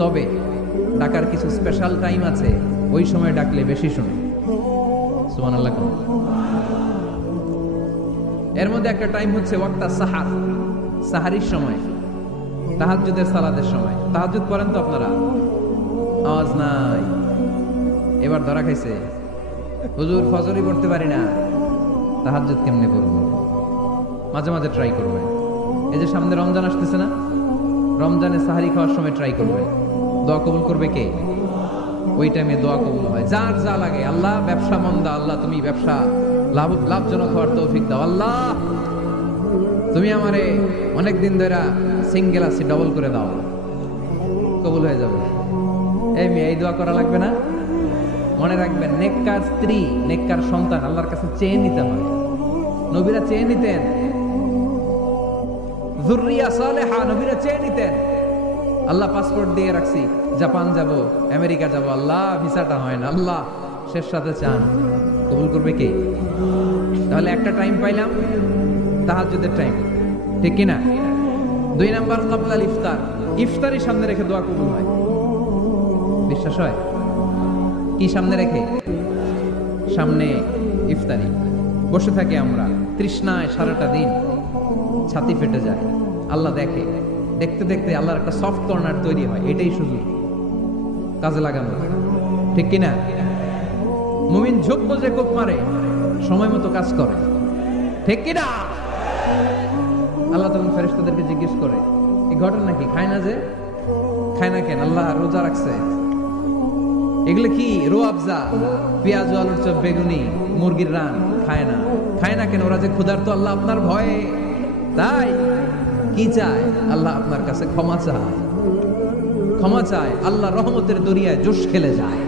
তবে ডাকার কিছু স্পেশাল টাইম আছে, ওই সময় ডাকলে বেশি শুনে। সুবহানাল্লাহ। এর মধ্যে একটা টাইম হচ্ছে ওয়াক্তা সাহার, সাহারির সময়, তাহাজ্জুদের সালাতের সময়। তাহাজ্জুদ পড়েন তো আপনারা? আওয়াজ নাই, এবার ধরা খাইছে। হুজুর ফজরই পড়তে পারি না, তাহাজ্জুদ কেমনে করবো? মাঝে মাঝে ট্রাই করবেন। এই যে সামনে রমজান আসতেছে না, রমজানে সাহারি খাওয়ার সময় ট্রাই করবে। দোয়া কবুল করবে কে? ওই টাইমে দোয়া কবুল হয়। যার যা লাগে, আল্লাহ ব্যবসা মন্দা, আল্লাহ তুমি ব্যবসা লাভজনক হওয়ার তৌফিক দাও, আল্লাহ তুমি আমারে অনেকদিন ধরে সিঙ্গেল আছি, ডবল করে দাও, কবুল হয়ে যাবে। এই মেয়ে, এই দোয়া করা লাগবে না। মনে রাখবেন, নেককার স্ত্রী, নেককার সন্তান আল্লাহর কাছে চেয়ে নিতে হয়। নবীরা চেয়ে নিতেন, যুররিয়া সালেহা নবীরা চেয়ে নিতেন। আল্লাহ পাসপোর্ট দিয়ে রাখছি, জাপান যাব, আমেরিকা যাব, আল্লাহ ভিসাটা হয় না, আল্লাহ শেষ সাথে চান, কবুল করবে কে? তাহলে একটা টাইম পাইলাম, তাহাজ্জুদের টাইম, ঠিক কিনা? 2 নাম্বার ক্বাবলাল ইফতার, ইফতারি সামনে রেখে দোয়া কবুল হয়। বিশ্বাস হয়? কি সামনে রেখে? সামনে ইফতারি। বসে থাকি আমরা তৃষ্ণায় সারাটা দিন, ছাতি ফেটে যায়, আল্লাহ দেখে। দেখতে দেখতে আল্লাহর একটা সফট কর্নার তৈরি হয়। এটাই সুযোগ, কাজে লাগানো, ঠিক কিনা? মুমিন ঝোপ বোঝে কোপ মারে, সময় মতো কাজ করে, ঠিক কিনা? আল্লাহ তখন ফেরেশতাদেরকে জিজ্ঞেস করে, এই ঘটনা কি? খায় না যে? খায় না কেন? আল্লাহ রোজা রাখছে। এগুলো কি? রোয়াবজা, পেঁয়াজ, আলুর চপ, বেগুনি, মুরগির রান খায় না। খায় না কেন? ওরা যে ক্ষুধার্ত, আল্লাহ আপনার ভয়ে। তাই কি চায়? আল্লাহ আপনার কাছে ক্ষমা চায়, ক্ষমা চায়। আল্লাহ রহমতের দরিয়ায় জোশ খেলে যায়।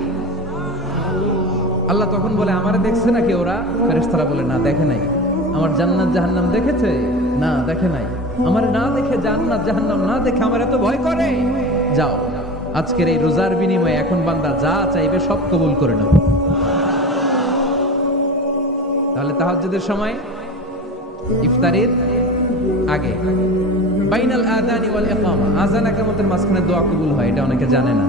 আল্লাহ তখন বলে, আমারে দেখছে নাকি ওরা? ফেরেশতারা বলে, না দেখে নাই। আমার জান্নাত জাহান্নাম দেখেছে? না দেখে নাই। আমার না দেখে, জান্নাত জাহান্নাম না দেখে আমার এত ভয় করে? যাও, আজকের এই রোজার বিনিময়ে এখন বান্দা যা চাইবে সব কবুল করে নেব। তাহলে তাহাজ্জুদের সময়, ইফতারির আগে, বাইনাল আযানি ওয়াল ইকামা, আযান ইকামতের মাঝখানে দোয়া কবুল হয়। এটা অনেকে জানে না।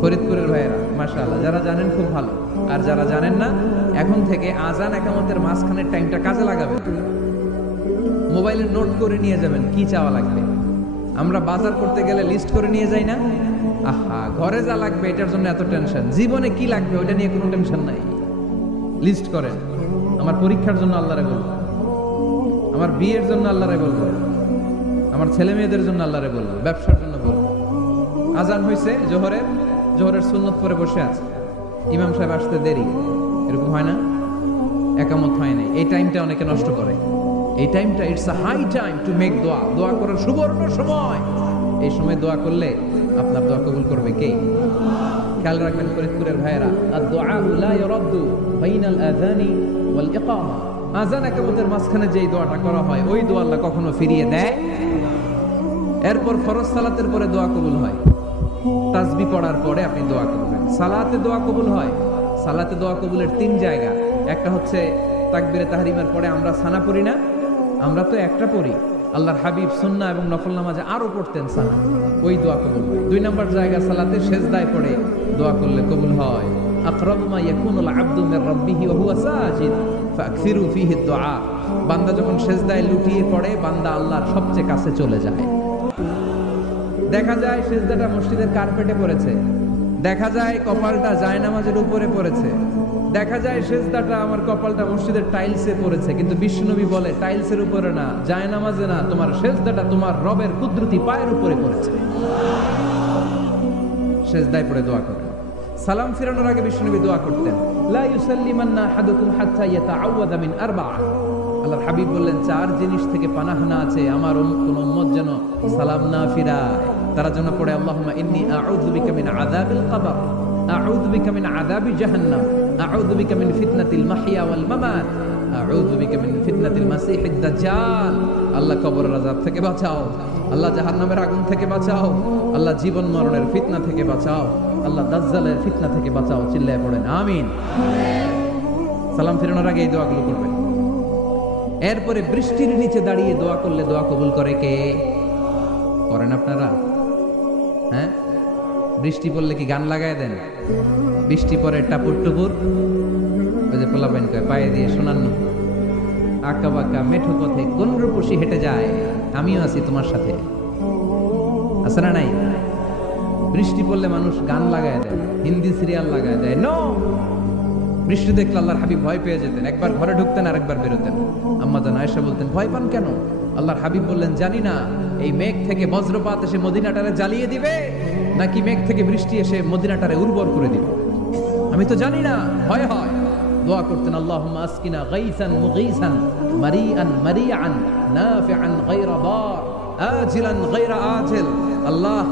ফরিদপুরের ভাইয়েরা মাশাআল্লাহ, যারা জানেন খুব ভালো, আর যারা জানেন না, এখন থেকে আযান ইকামতের মাঝখানের টাইমটা কাজে লাগাবেন। মোবাইলে নোট করে নিয়ে যাবেন কি চাওয়া লাগবে। আমরা বাজার করতে গেলে লিস্ট করে নিয়ে যাই না? আহা, ঘরে যা লাগবে এটার জন্য এত টেনশন, জীবনে কি লাগবে ওটা নিয়ে কোনো টেনশন নাই। লিস্ট করেন। আমার পরীক্ষার জন্য আল্লাহরে বলবো, আমার বিয়ের জন্য আল্লাহরে বলবো, আমার ছেলে মেয়েদের জন্য আল্লাহরে বলবো, ব্যবসার জন্য বলবো। আজান হয়েছে জোহরের সুন্নত পরে বসে আছে, ইমাম সাহেব আসতে দেরি, এরকম হয় না? একামত হয় না, এই টাইমটা অনেকে নষ্ট করে। এই টাইমটা it's a high time to make দোয়া, দোয়া করার সুবর্ণ সময়। এই সময় দোয়া করলে আপনার দোয়া কবুল করবে কে? খেয়াল রাখবেন ফরিদপুরের ভাইয়েরা, আদ-দুআউ লা ইউরাদ্দু বাইনাল আযানি ওয়াল ইকামা, আযান ইকামতের মাঝখানে যেই দোয়াটা করা হয় ওই দোয়া আল্লাহ কখনো ফিরিয়ে দেয়। এরপর ফরজ সালাতের পরে দোয়া কবুল হয়, তাসবিহ পড়ার পরে আপনি দোয়া করবেন। সালাতে দোয়া কবুল হয়, সালাতে দোয়া কবুলের 3 জায়গা। একটা হচ্ছে তাকবীরে তাহরিমের পরে আমরা সানা পড়ি না, আমরা তো একটা পড়ি, আল্লাহর হাবিব সুন্নাহ এবং নফল নামাজে আরো পড়তেন সানা, ওই দোয়া কবুল হয়। 2 নম্বর জায়গা সালাতে সেজদায় পড়ে দোয়া করলে কবুল হয়। আকরাবু মা ইয়াকুনুল আবদু মির রাব্বিহি ওয়া হুয়া সাজিদ ফাকসিরু ফীহি দুআ, বান্দা যখন সেজদায় লুটিয়ে পড়ে বান্দা আল্লাহর সবচেয়ে কাছে চলে যায়। দেখা যায় সেজদাটা মসজিদের কার্পেটে পড়েছে, দেখা যায় কপালটা জায়নামাজের উপরে পড়েছে, দেখা যায় সেজদাটা আমার কপালটা মসজিদের টাইলসে পড়েছে, কিন্তু বিশ্বনবী বলে টাইলসের উপরে না, জায়নামাজে না, তোমার সেজদাটা তোমার রবের কুদরতি পায়ের উপরে পড়েছে। সেজদায় পড়ে দোয়া করেন। সালাম ফিরানোর আগে বিশ্বনবী দোয়া করতেন, লা ইউসাল্লিমান্না আহাদুকুম হাত্তা ইয়াতাআওয়াযা মিন আরবা'a। আল্লাহর হাবিব বললেন 4 জিনিস থেকে পানাহ না আছে আমার কোন উম্মত যেন সালাম না ফিরায়। তারা যেন পড়ে, আল্লাহুম্মা ইন্নী আউযু বিকা মিন আযাবিল কবর, আউযু বিকা মিন আযাবি জাহান্নাম, আউযু বিকা মিন ফিতনাতিল মাহইয়া ওয়াল মামাত, আউযু বিকা মিন ফিতনাতিল মাসিহিদ দাজ্জাল। আল্লাহ কবরের আযাব থেকে বাঁচাও, আল্লাহ জাহান্নামের আগুন থেকে বাঁচাও, আল্লাহ জীবন মরণের ফিতনা থেকে বাঁচাও, আল্লাহ দাজ্জালের ফিতনা থেকে বাঁচাও। চিল্লায়ে পড়েন আমিন। সালাম ফিরানোর আগে এই দোয়াগুলো করবেন। এরপরে বৃষ্টির নিচে দাঁড়িয়ে দোয়া করলে দোয়া কবুল করে কে? করেন আপনারা? হ্যাঁ, বৃষ্টি পড়লে কি গান লাগায় দেন? বৃষ্টি পরে টাপুর টুপুর, ওই যে পোলাপাইন কয় পায়ে দিয়ে শোনান্ন, আঁকা বাঁকা মেঠো পথে কোন রূপসী হেঁটে যায়, আমিও আছি তোমার সাথে, আছে না নাই? বৃষ্টি পড়লে মানুষ গান লাগায় দেয়, হিন্দি সিরিয়াল লাগায় দেয়। নো, বৃষ্টি দেখলে আল্লাহর হাবিব ভয় পেয়ে যেতেন, একবার ঘরে ঢুকতেন আর একবার বেরোতেন। আম্মা জান আয়েশা বলতেন, ভয় পান কেন? আল্লাহর হাবিব বললেন, জানি না এই মেঘ থেকে বজ্রপাত এসে মদিনাটারে জ্বালিয়ে দিবে নাকি মেঘ থেকে বৃষ্টি এসে মদিনাটারে উর্বর করে দিবে, আমি তো জানি না, ভয় হয়। দোয়া করতেন, আল্লাহুম্মা আসকিনা গাইসান মুগীসান মারিআন মারিআন নাফিআন গায়রা দার আজিলান গায়রা আজিল। আল্লাহ,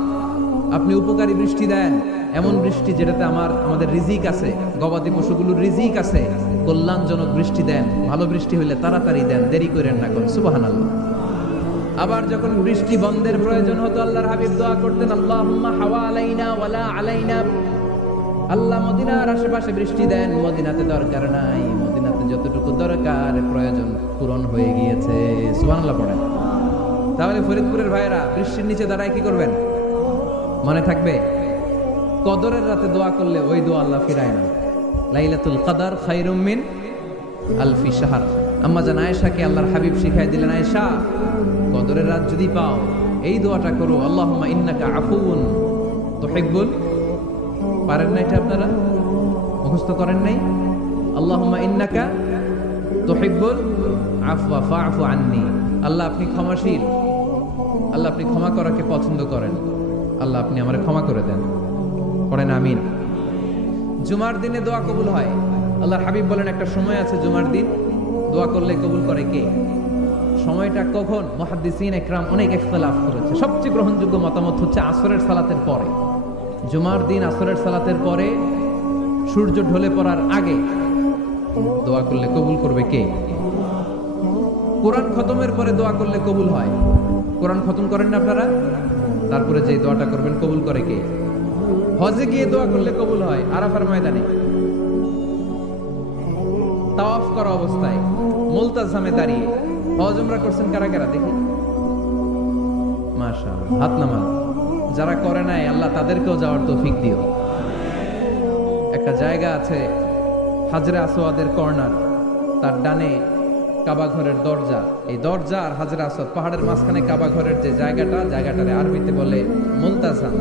আপনি উপকারী বৃষ্টি দেন, এমন বৃষ্টি যেটাতে আমাদের রিজিক আছে, গবাদি পশুগুলোর রিজিক আছে, কল্যাণজনক বৃষ্টি দেন, ভালো বৃষ্টি হইলে তাড়াতাড়ি দেন, দেরি করেন না কোন। সুবহানাল্লাহ। আবার যখন বৃষ্টি বন্ধের প্রয়োজন হতো আল্লাহর হাবিব দোয়া করতেন, আল্লাহুম্মা হাওয়া আলাইনা ওয়ালা আলাইনা। আল্লাহ মদিনার আশেপাশে বৃষ্টি দেন, মদিনাতে দরকার নাই, মদিনাতে যতটুকু দরকার প্রয়োজন পূরণ হয়ে গিয়েছে। সুবহানাল্লাহ পড়েন। তাহলে ফরিদপুরের ভাইয়েরা বৃষ্টির নিচে দাঁড়ায় কি করবেন? মনে থাকবে, কদরের রাতে দোয়া করলে ওই দোয়া আল্লাহ ফিরায় না। লাইলাতুল কদর খায়রুম মিন আলফি শাহর। আম্মা জান আয়েশাকে আল্লাহর হাবিব শিখাই দিলেন, আয়েশা, কদরের রাত যদি পাও এই দোয়াটা করো, আল্লাহুম্মা ইন্নাকা আফুউন তুহিব্বুল। পারেন না এটা? আপনারা মুখস্থ করেন নাই? আল্লাহুম্মা ইন্নাকা তুহিব্বুল আফওয়া ফাআফু আন্নি। আল্লাহ আপনি ক্ষমাশীল, আল্লাহ আপনি ক্ষমা করাকে পছন্দ করেন, আল্লাহ আপনি আমারে ক্ষমা করে দেন। পড়েন আমিন। জুমার দিনে দোয়া কবুল হয়। আল্লাহর হাবিব বলেন, একটা সময় আছে জুমার দিন দোয়া করলে কবুল করে কে? সময়টা কখন? মুহাদ্দিসিন ইকরাম অনেক ইখতিলাফ করেছে। সবচেয়ে গ্রহণযোগ্য মতামত হচ্ছে আসরের সালাতের পরে। জুমার দিন আসরের সালাতের পরে সূর্য ঢলে পড়ার আগে দোয়া করলে কবুল করবে কে? কোরআন খতমের পরে দোয়া করলে কবুল হয়। কোরআন খতম করেন না আপনারা? তারপরে যে দোয়াটা করবেন কবুল করে কে? হজে গিয়ে দোয়া করলে কবুল হয়, আরাফার ময়দানে তাওয়াফ করা অবস্থায় মুলতাজামে দাঁড়িয়ে। হজ উমরা করছেন কারা কারা দেখি? মাশাআল্লাহ, হাত নামান। যারা করে নাই আল্লাহ তাদেরকেও যাওয়ার তৌফিক দিও। একটা জায়গা আছে হাজরে আসওয়াদের কর্নার, তার ডানে কাবা ঘরের দরজা, এই দরজা আর হাজরে আসওয়াদ পাহাড়ের মাঝখানে কাবা ঘরের যে জায়গাটারে আরবিতে বলে মুলতাজাম।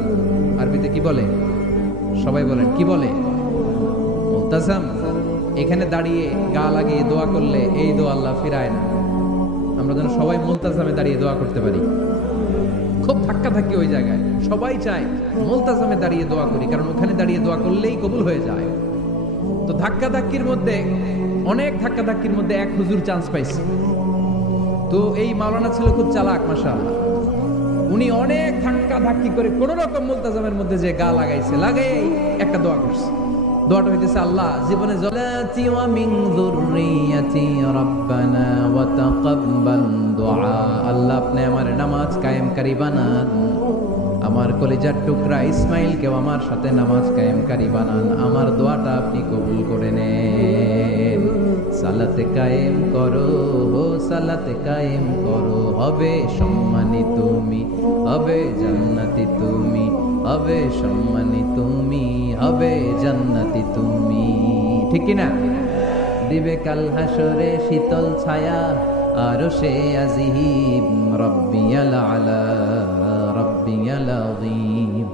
আরবিতে কি বলে? সবাই বলেন, কি বলে? মুলতাজাম। এখানে দাঁড়িয়ে গা লাগিয়ে দোয়া করলে এই দোয়া আল্লাহ ফিরায় না। আমরা যেন সবাই মুলতাজামে দাঁড়িয়ে দোয়া করতে পারি। খুব ধাক্কা ধাক্কি ওই জায়গায়, সবাই চায় মুলতাজামে দাঁড়িয়ে দোয়া করি, কারণ ওখানে দাঁড়িয়ে দোয়া করলেই কবুল হয়ে যায়। তো ধাক্কা ধাক্কির মধ্যে, অনেক ধাক্কা ধাক্কির মধ্যে এক হুজুর চান্স পাইছে। তো এই মাওলানা ছিল খুব চালাক, মাশাআল্লাহ। উনি অনেক ধাক্কা ধাক্কি করে কোন রকম মুলতাজামের মধ্যে যে গা লাগাইছে, লাগাই একটা দোয়া করছে। দোয়াটা হইতেছে, আল্লাহ জীবনে জলাতি ওয়া মিন যুররিয়াতি রাব্বানা ওয়া তাকাব্বাল দুআ। আল্লাহ আপনি আমার নামাজ কায়েমকারী বানান, আমার কলিজার টুকরা ইসমাইলকেও আমার সাথে নামাজ কায়েমকারী বানান, আমার দোয়াটা আপনি কবুল করে নেন। সালাতে কায়েম করো, সালাতে কায়েম করো, হবে সম্মানী তুমি, হবে জান্নাতি তুমি, হবে সম্মানী তুমি, হবে জান্নাতি তুমি। ঠিক কি না? দিবে কাল হাসরে শীতল ছায়া, আরশে আজিম, রব্বিয়াল আলা, রব্বিয়াল আযীম,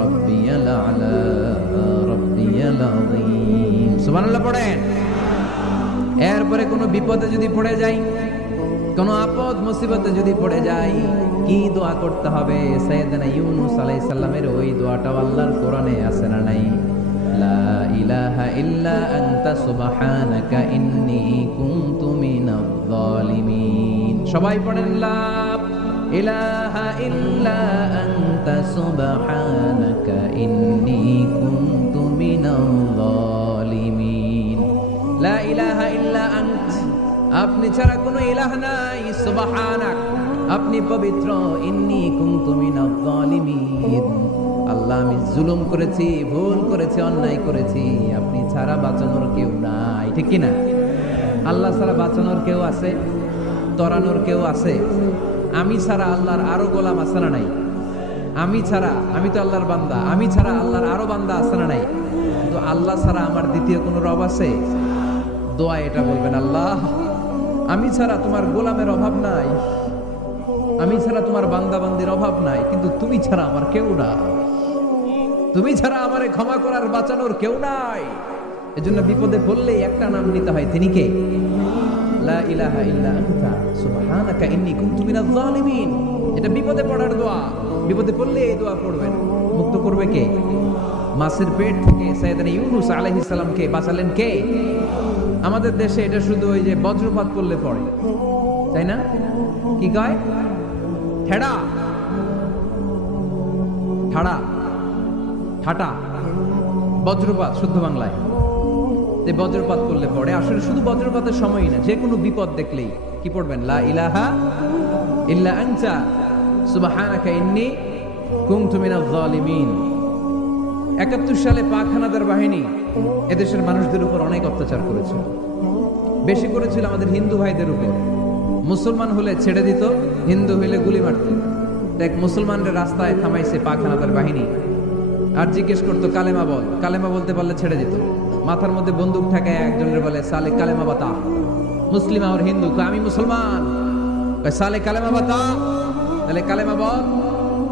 রব্বিয়াল আলা, রব্বিয়াল আযীম। সুবহানাল্লাহ পড়েন। এরপরে কোনো বিপদে যদি পড়ে যাই, কোনো আপদ মুসিবতে যদি পড়ে যাই, কি দোয়া করতে হবে? সাইয়েদনা ইউনূস আলাইহিস সালামের ওই দোয়াটাও আল্লাহর কোরআনে আছে না নাই? লা ইলাহা ইল্লা আনতা সুবহানাকা ইন্নী কুনতু মিনাজ জালিমিন। সবাই পড়েন, লা ইলাহা ইল্লা আনতা সুবহানাকা ইন্নী কুনতু মিনাজ জালিমিন। লা ইলাহা ইল্লা আন্ত, আপনি ছাড়া কোনো ইলাহ নাই, সুবহানাক, আপনি পবিত্র, ইন্নী কুনতু মিনাজ জালিমিন। আল্লাহ আমি জুলুম করেছি, ভুল করেছি, অন্যায় করেছি, আপনি ছাড়া বাঁচানোর কেউ নাই। ঠিক কি না? আল্লাহ ছাড়া বাঁচানোর কেউ আছে? তরানোর কেউ আছে? আমি ছাড়া আল্লাহর আরো গোলাম আছে না নাই? আমি ছাড়া, আমি তো আল্লাহর বান্দা, আমি ছাড়া আল্লাহর আরো বান্দা আছে না নাই? তো আল্লাহ ছাড়া আমার দ্বিতীয় কোনো রব আছে? দোয়া এটা বলবেন, আল্লাহ আমি ছাড়া তোমার গোলামের অভাব নাই, আমি ছাড়া তোমার বান্দা বান্দির অভাব নাই, কিন্তু তুমি ছাড়া আমার কেউ না, তুমি ছাড়া আমারে ক্ষমা করার বাঁচানোর কেউ নাই। এজন্য বিপদে পড়লে একটা নাম নিতে হয়, তিনি কে? লা ইলাহা ইল্লা আনতা সুবহানাকা ইন্নী কুনতু মিনাজ জালিমিন। এটা বিপদে পড়ার দোয়া। বিপদে পড়লে এই দোয়া পড়বেন। মুক্ত করবে কে? মাছের পেট থেকে সাইয়েদনা ইউনূস আলাইহিস সালামকে বাঁচালেন কে? আমাদের দেশে এটা শুধু ওই যে বজ্রপাত পড়লে পড়ে, তাই না? কি কয়? ঠেড়া, ঠাড়া, ঠাটা, বজ্রপাত শুদ্ধ বাংলায়। যে বজ্রপাত করলে পড়ে, আসলে শুধু বজ্রপাতের সময়ই না, যে কোনো বিপদ দেখলেই কি পড়বেন? লা ইলাহা ইল্লা আনতা সুবহানাকা ইন্নী কুনতু মিনাজ জালিমিন। ৭১ সালে পাক হানাদার বাহিনী এদেশের মানুষদের উপর অনেক অত্যাচার করেছিল। বেশি করেছিল আমাদের হিন্দু ভাইদের উপর। মুসলমান হলে ছেড়ে দিত, হিন্দু হইলে গুলি মারত। দেখ, মুসলমানদের রাস্তায় থামাইছে পাক হানাদার বাহিনী, আর জিজ্ঞেস করতো কালেমা বল, কালেমা বলতে পারলে ছেড়ে দিত। মাথার মধ্যে বন্দুক ঠেকায় একজনের বলে সালে কালেমা বাতা। মুসলিম আর হিন্দু, আমি মুসলমান, সালে কালেমা বাতা, তাহলে কালেমা বল।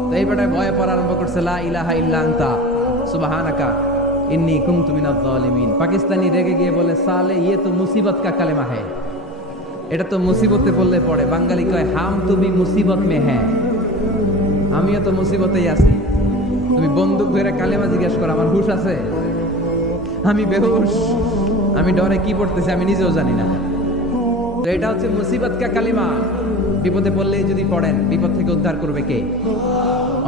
তো এই বেটায় ভয়ে পড়া আরম্ভ করছে, লা ইলাহা ইল্লা আনতা সুবহানাকা ইন্নী কুনতু মিনাজ জালিমিন। পাকিস্তানি রেগে গিয়ে বলে, সালে ইয়ে তো মুসিবত কা কালেমা হ্যায়, এটা তো মুসিবতে পড়লে পড়ে। বাঙালি কয়, হাম তো ভি মুসিবত মে হ্যায়, আমিও তো মুসিবতেই আছি। তুমি বন্দুক ধরে কালেমা জিজ্ঞেস করো, আমার হুশ আছে? আমি বেহুশ, আমি ডরে কি পড়তেছি আমি নিজেও জানি না। তো এটা হচ্ছে মুসিবত কা কালিমা। বিপদে পড়লেই যদি পড়েন, বিপদ থেকে উদ্ধার করবে কে?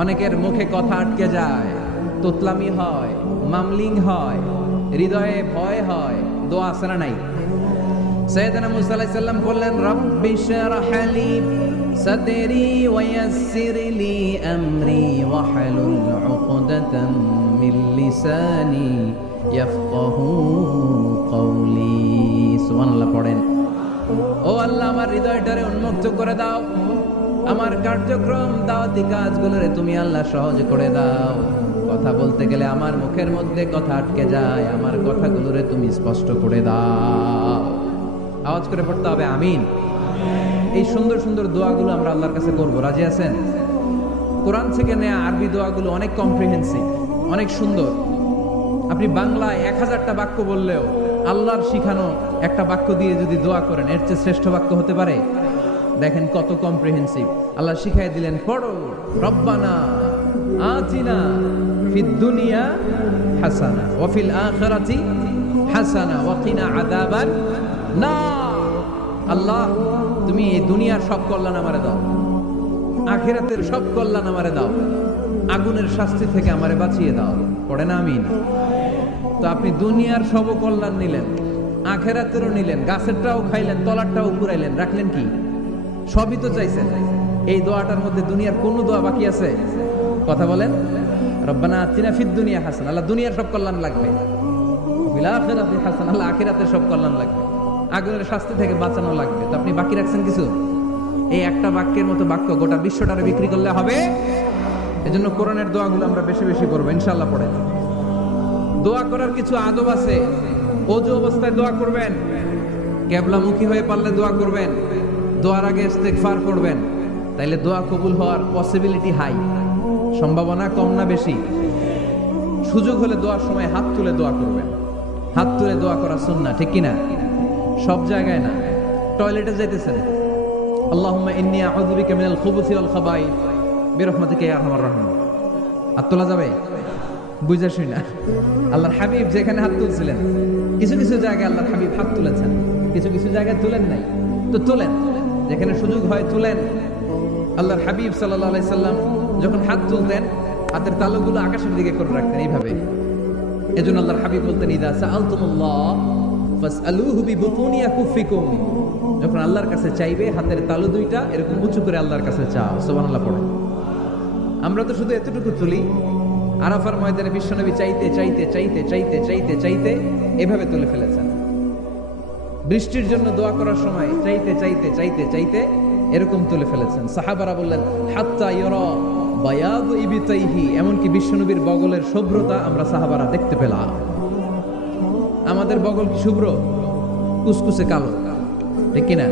অনেকের মুখে কথা আটকে যায়, তোতলামি হয়, মামলিং হয়, হৃদয়ে ভয় হয়, দোয়া আছে না নাই? সাইয়েদনা মুসা আলাইহিস সালাম বললেন, রাব্বি শরহ লি সাদরি ওয়া ইয়াসসির লি আমরি ওয়াহলুল উকদাতাম মিন লিসানি ইয়াফকাহু কওলি। সুবহানাল্লাহ পড়েন। ও আল্লাহ, আমার হৃদয়টারে উন্মুক্ত করে দাও, আমার কার্যক্রম দাওয়াতি কাজগুলোরে তুমি আল্লাহ সহজ করে দাও। কথা বলতে গেলে আমার মুখের মধ্যে কথা আটকে যায়, আমার কথাগুলোরে তুমি স্পষ্ট করে দাও। আওয়াজ করে পড়তে হবে আমিন। এই সুন্দর সুন্দর দোয়াগুলো আমরা আল্লাহর কাছে করব, রাজি আছেন? কোরআন থেকে নেয়া আরবি দোয়াগুলো অনেক কম্প্রিহেন্সিভ, অনেক সুন্দর। আপনি বাংলায় 1000টা বাক্য বললেও আল্লাহর শিখানো একটা বাক্য দিয়ে যদি দোয়া করেন, এর চেয়ে শ্রেষ্ঠ বাক্য হতে পারে? দেখেন কত কম্প্রিহেন্সিভ। আল্লাহ শিখাই দিলেন, পড়ো, রব্বানা আতিনা ফিদ দুনিয়া হাসানা ওয়া ফিল আখিরাতি হাসানা ওয়া কিনা আযাবান নার। আল্লাহ, তুমি এই দুনিয়ার সব কল্যাণ আমারে দাও, আখিরাতের সব কল্যাণ আমারে দাও, আগুনের শাস্তি থেকে আমারে বাঁচিয়ে দাও। পড়ে না আমিন? তো আপনি দুনিয়ার সব কল্যাণ নিলেন, আখিরাতেরও নিলেন, গাছেরটাও খাইলেন, তলারটাও পুরাইলেন, রাখলেন কি? সবই তো চাইছেন। এই দোয়াটার মধ্যে দুনিয়ার কোন দোয়া বাকি আছে? কথা বলেন। রব্বানা আতিনা ফিদ দুনিয়া হাসানা, আল্লাহ দুনিয়ার সব কল্যাণ লাগবে। ফিল আখিরাতি হাসানা, আল্লাহ আখিরাতের সব কল্যাণ লাগবে, আগুনের শাস্তি থেকে বাঁচানো লাগবে। তো আপনি বাকি রাখছেন কিছু? এই একটা বাক্যের মতো বাক্য গোটা বিশ্বটারে বিক্রি করলে হবে। এজন্য কোরআনের দোয়াগুলো আমরা বেশি বেশি করবো ইনশাআল্লাহ। পড়ে দোয়া করার কিছু আদব আছে। ওযু অবস্থায় দোয়া করবেন, কিবলামুখী হয়ে পারলে দোয়া করবেন, দোয়ার আগে ইস্তেগফার করবেন, তাইলে দোয়া কবুল হওয়ার পসিবিলিটি হাই, সম্ভাবনা কম না বেশি? সুযোগ হলে দোয়ার সময় হাত তুলে দোয়া করবেন। হাত তুলে দোয়া করা সুন্নাহ, ঠিক কিনা? সব জায়গায় না। টয়লেটে যাইতেছেন, আল্লাহুম্মা ইন্নী আউযু বিকা মিনাল খুবুসি ওয়াল খাবাইস বিরহমাতিকা ইয়া আরহামার রাহিমিন। হাত তোলা যাবে? বুঝাসই না। আল্লাহর হাবিব যেখানে হাত তুলছিলেন, কিছু কিছু জায়গায় আল্লাহর হাবিব হাত তুলেছেন, কিছু কিছু জায়গায় তুলেন নাই। তো তুলেন, যেখানে সুযোগ হয় তুলেন। আল্লাহর হাবিব সাল্লাল্লাহু আলাইহি সাল্লাম যখন হাত তুলতেন, হাতের তালুগুলো আকাশের দিকে করে রাখতেন এইভাবে। এজন্য আল্লাহর হাবিব বলতেন, ইদা সাআলতুমুল্লাহ ফাসআলুহু বিবুতুনি আকুফিকুম। যখন আল্লাহর কাছে চাইবে, হাতের তালু দুইটা এরকম উঁচু করে আল্লাহর কাছে চাও। সুবহানাল্লাহ পড়ো। আমরা তো শুধু এতটুকু তুলি। আরাফার ময়দানে বিশ্বনবী চাইতে চাইতে চাইতে চাইতে চাইতে চাইতে এভাবে তুলে ফেলেছেন। বৃষ্টির জন্য দোয়া করার সময় চাইতে চাইতে চাইতে চাইতে এরকম তুলে ফেলেছেন। সাহাবারা বললেন, হাত্তা ইউরা বায়াদ ইবিতাইহি, এমনকি বিশ্বনবীর বগলের শুভ্রতা আমরা সাহাবারা দেখতে পেলাম। আমাদের বগল কি শুভ্র? কুসকুসে কালো, ঠিক কিনা?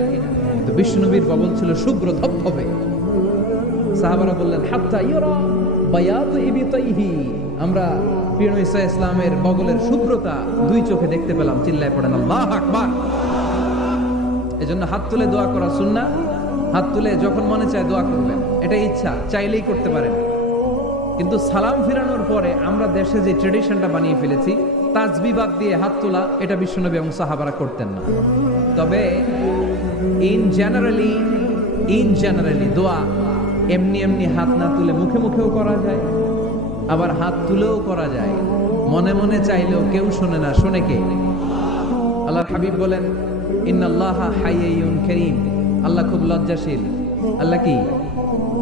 কিন্তু বিশ্বনবীর বগল ছিল শুভ্র ধবধবে। সাহাবারা বললেন হাত্তা ইউরা বায়াদ ইবিতাইহি, আমরা প্রিয় নবী সাল্লাল্লাহু আলাইহি ওয়াসাল্লামের বগলের শুভ্রতা দুই চোখে দেখতে পেলাম। চিল্লায় পড়েন আল্লাহু আকবার। এজন্য হাত তুলে দোয়া করা সুন্নাহ। হাত তুলে যখন মনে চায় দোয়া করবেন, এটা ইচ্ছা, চাইলেই করতে পারেন। কিন্তু সালাম ফিরানোর পরে আমরা দেশে যে ট্রেডিশনটা বানিয়ে ফেলেছি, তাসবিহ বাদ দিয়ে হাত তোলা, এটা বিশ্বনবী এবং সাহাবারা করতেন না। তবে ইন জেনারেলি দোয়া এমনি এমনি হাত না তুলে মুখে মুখেও করা যায়, আবার হাত তুলেও করা যায়। মনে মনে চাইলেও কেউ শোনে না, শোনে কে? আল্লাহর হাবিব বলেন ইন্নাল্লাহা হাইয়্যুন কারীম, আল্লাহ খুব লজ্জাশীল। আল্লাহ কি?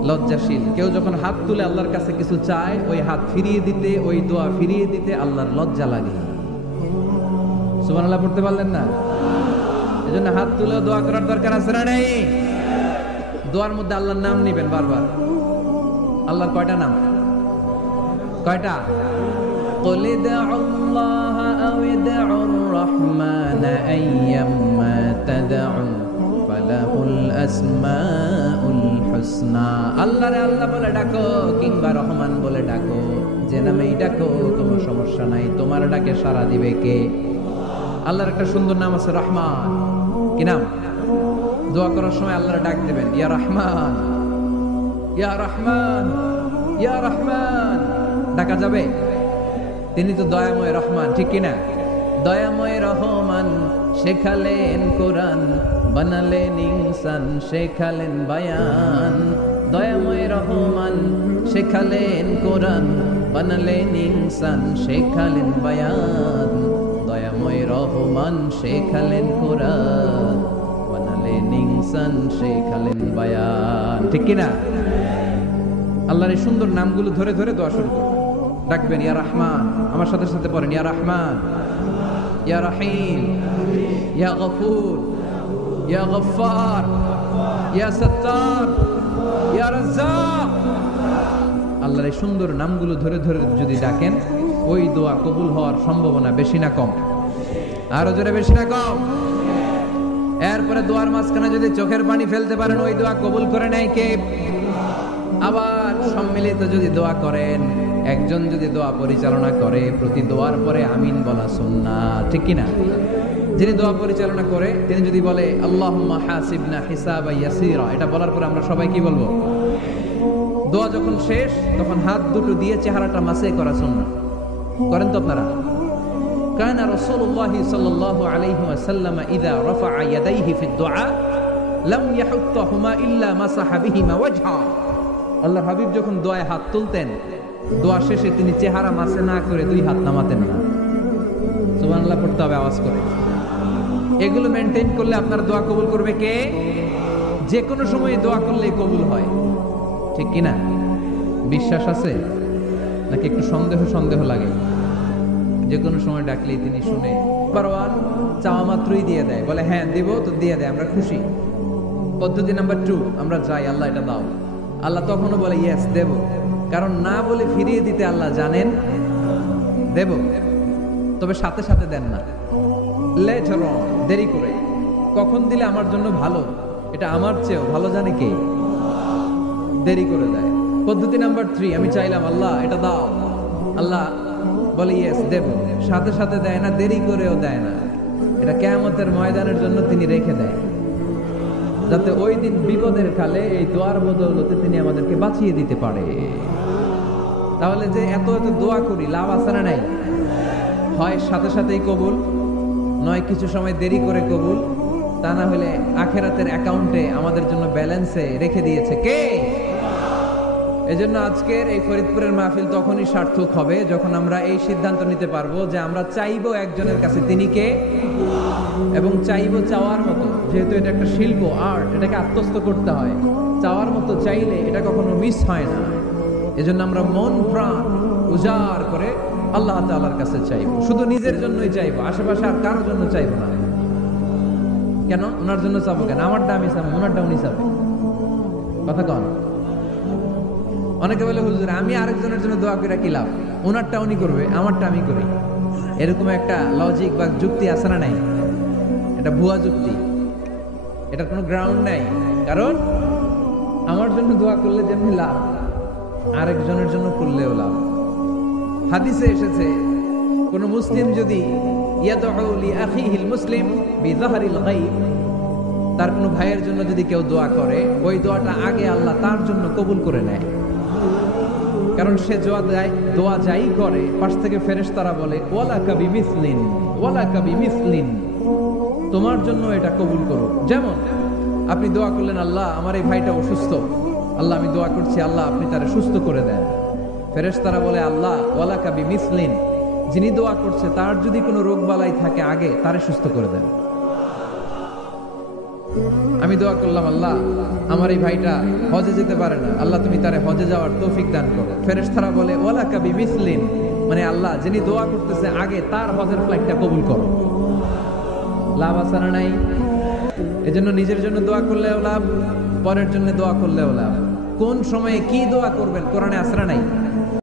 লজ্জাশীল। কেউ যখন হাত তুলে আল্লাহর কাছে কিছু চায়, ওই হাত ফিরিয়ে দিতে, ওই দোয়া ফিরিয়ে দিতে আল্লাহর লজ্জা লাগে। সুবহানাল্লাহ পড়তে পারলেন না? এজন্য হাত তুলে দোয়া করার দরকার আছে না নাই? দোয়ার মধ্যে আল্লাহর নাম নিবেন বারবার। আল্লাহর কয়টা নাম? কয়টা? قل ادعوا الله أو ادعوا الرحمن أيما تدعوا فله الأسماء الحسنى। আল্লাহ রে আল্লাহ বলে ডাকো কিংবা রহমান বলে ডাকো, যে নামেই ডাকো কোনো সমস্যা নাই, তোমার ডাকে সাড়া দিবে কে? আল্লাহর একটা সুন্দর নাম আছে রহমান। কি নাম? দোয়া করার সময় আল্লাহর ডাক দিবেন, ইয়া রহমান, ইয়া রহমান, ইয়া রহমান। ডাকা যাবে? তিনি তো দয়াময় রহমান, ঠিক কিনা? দয়াময় রহমান শেখালেন কোরআন, বানালেন ইনসান, শেখালেন বায়ান। দয়াময় রহমান শেখালেন কোরআন, বানালেন ইনসান, শেখালেন বায়ান। দয়াময় রহমান শেখালেন কোরআন, বানালেন ইনসান, শেখালেন বায়ান, ঠিক কিনা? আল্লাহর এই সুন্দর নামগুলো ধরে ধরে দোয়া শুরু করবেন। ডাকবেন ইয়া রহমান, আমার সাথে সাথে পড়েন ইয়া রহমান, ইয়া রহিম, ইয়া গফুর, ইয়া গফফার, ইয়া সত্তার, ইয়া রাজ্জাক। আল্লাহর এই সুন্দর নামগুলো ধরে ধরে যদি ডাকেন, ওই দোয়া কবুল হওয়ার সম্ভাবনা বেশি না কম? আরো জোরে, বেশি না কম? এরপরে দোয়ার মাঝখানে যদি চোখের পানি ফেলতে পারেন, ওই দোয়া কবুল করে নেয় কে? আবার সম্মিলিত যদি দোয়া করেন, একজন যদি দোয়া পরিচালনা করে, প্রতি দোয়ার পরে আমিন বলা সুন্নাহ, ঠিক কিনা? যিনি দোয়া পরিচালনা করে তিনি যদি বলে আল্লাহুম্মা হাসিবনা হিসাবান ইয়াসীরা, এটা বলার পরে আমরা সবাই কি বলবো? দোয়া যখন শেষ তখন হাত দুটো দিয়ে চেহারাটা মাসে করা সুন্নাহ। করেন তো আপনারা? কানা রাসূলুল্লাহ সাল্লাল্লাহু আলাইহি ওয়াসাল্লাম ইযা রাফা'a ইয়াদাইহি ফিদ দুআ লাম ইয়াহুত্তাহুমা ইল্লা মাসাহা বিহিমা ওয়াজহা। আল্লাহর হাবিব যখন দোয়ায় হাত তুলতেন, দোয়া শেষে তিনি চেহারা মাসে না করে দুই হাত নামাতেন না। সুবহানাল্লাহ পড়তে হবে আওয়াজ করে। এগুলো মেনটেন করলে আপনার দোয়া কবুল করবে কে? যে কোনো সময় দোয়া করলেই কবুল হয়, ঠিক কিনা? বিশ্বাস আছে নাকি একটু সন্দেহ সন্দেহ লাগে? যে কোনো সময় ডাকলেই তিনি শুনে। নাম্বার 1, চাওয়া মাত্রই দিয়ে দেয়, বলে হ্যাঁ দিব তো দিয়ে দেয়, আমরা খুশি। পদ্ধতি নাম্বার 2, আমরা যাই আল্লাহ এটা দাও, আল্লাহ তখনও বলে ইয়েস দেব, কারণ না বলে ফিরিয়ে দিতে আল্লাহ জানেন দেব, তবে সাথে সাথে দেন না, লেটার অন, দেরি করে। কখন দিলে আমার জন্য ভালো, এটা আমার চেয়েও ভালো জানে কে? দেরি করে দেয়। পদ্ধতি নাম্বার 3, আমি চাইলাম আল্লাহ এটা দাও, আল্লাহ বলে ইয়েস দেব, সাথে সাথে দেয় না, দেরি করেও দেয় না। এটা কিয়ামতের ময়দানের জন্য তিনি রেখে দেয়, যাতে ওই দিন বিপদের কালে এই দোয়ার বদৌলতে তিনি আমাদেরকে বাঁচিয়ে দিতে পারে। তাহলে যে এত এত দোয়া করি, লাভ আছে না নাই? হয় সাথে সাথেই কবুল, নয় কিছু সময় দেরি করে কবুল, তা না হলে আখেরাতের অ্যাকাউন্টে আমাদের জন্য ব্যালেন্সে রেখে দিয়েছে কে? এজন্য আজকের এই ফরিদপুরের মাহফিল তখনই সার্থক হবে যখন আমরা এই সিদ্ধান্ত নিতে পারবো যে আমরা চাইবো একজনের কাছে, তিনি কে? এবং চাইবো চাওয়ার মতো। যেহেতু এটা একটা শিল্প, আর্ট, এটাকে আত্মস্থ করতে হয়। চাওয়ার মতো চাইলে এটা কখনো মিস হয় না। এজন্য আমরা মন প্রাণ উজাড় করে আল্লাহ তাআলার কাছে চাইবো, শুধু নিজের জন্যই চাইবো, আশেপাশে আর কারোর জন্য চাইবো না। কেন? ওনার জন্য চাবো কেন? আমারটা আমি চাবো, ওনারটা উনি চাবে। কথা কন। অনেকে বলে হুজুর আমি আরেকজনের জন্য দোয়া করে কি লাভ, ওনারটা উনি করবে আমারটা আমি করি। এরকম একটা লজিক বা যুক্তি আছে না নাই? এটা ভুয়া যুক্তি, এটা কোনো গ্রাউন্ড নাই। কারণ আমার জন্য দোয়া করলে যেমনি লাভ, আরেকজনের জন্য করলেও লাভ। হাদিসে এসেছে কোন মুসলিম যদি ইয়াদউ লি আখিহিল মুসলিম বিযাহরিল গায়ব, তার কোনো ভাইয়ের জন্য যদি কেউ দোয়া করে, ওই দোয়াটা আগে আল্লাহ তার জন্য কবুল করে নেয়। কারণ সে দোয়া যাই করে, পাশ থেকে ফেরেশতারা বলে ওয়ালাকা বিমিসলিন, ওয়ালাকা বিমিসলিন, তোমার জন্য এটা কবুল করো। যেমন আপনি দোয়া করলেন, আল্লাহ আমার এই ভাইটা অসুস্থ, আল্লাহ আমি দোয়া করছি আল্লাহ আপনি তারে সুস্থ করে দেন। ফেরেশতারা বলে আল্লাহ ওয়ালাকা বিমিসলিন, যিনি দোয়া করছে তার যদি কোনো রোগ বালাই থাকে আগে তারে সুস্থ করে দেন। আমি দোয়া করলাম আল্লাহ আমার এই ভাইটা হজে যেতে পারে না, আল্লাহ তুমি তারে হজে যাওয়ার তৌফিক দান করো। ফেরেশতারা বলে ওয়ালাকা বিমিসলিন, মানে আল্লাহ যিনি দোয়া করতেছে আগে তার হজের ফ্লাইটটা কবুল করো। লাভ আছে না নাই? এজন্য নিজের জন্য দোয়া করলেও লাভ, পরের জন্য দোয়া করলেও লাভ। কোন সময়ে কি দোয়া করবেন কোরআনে আছে না নাই?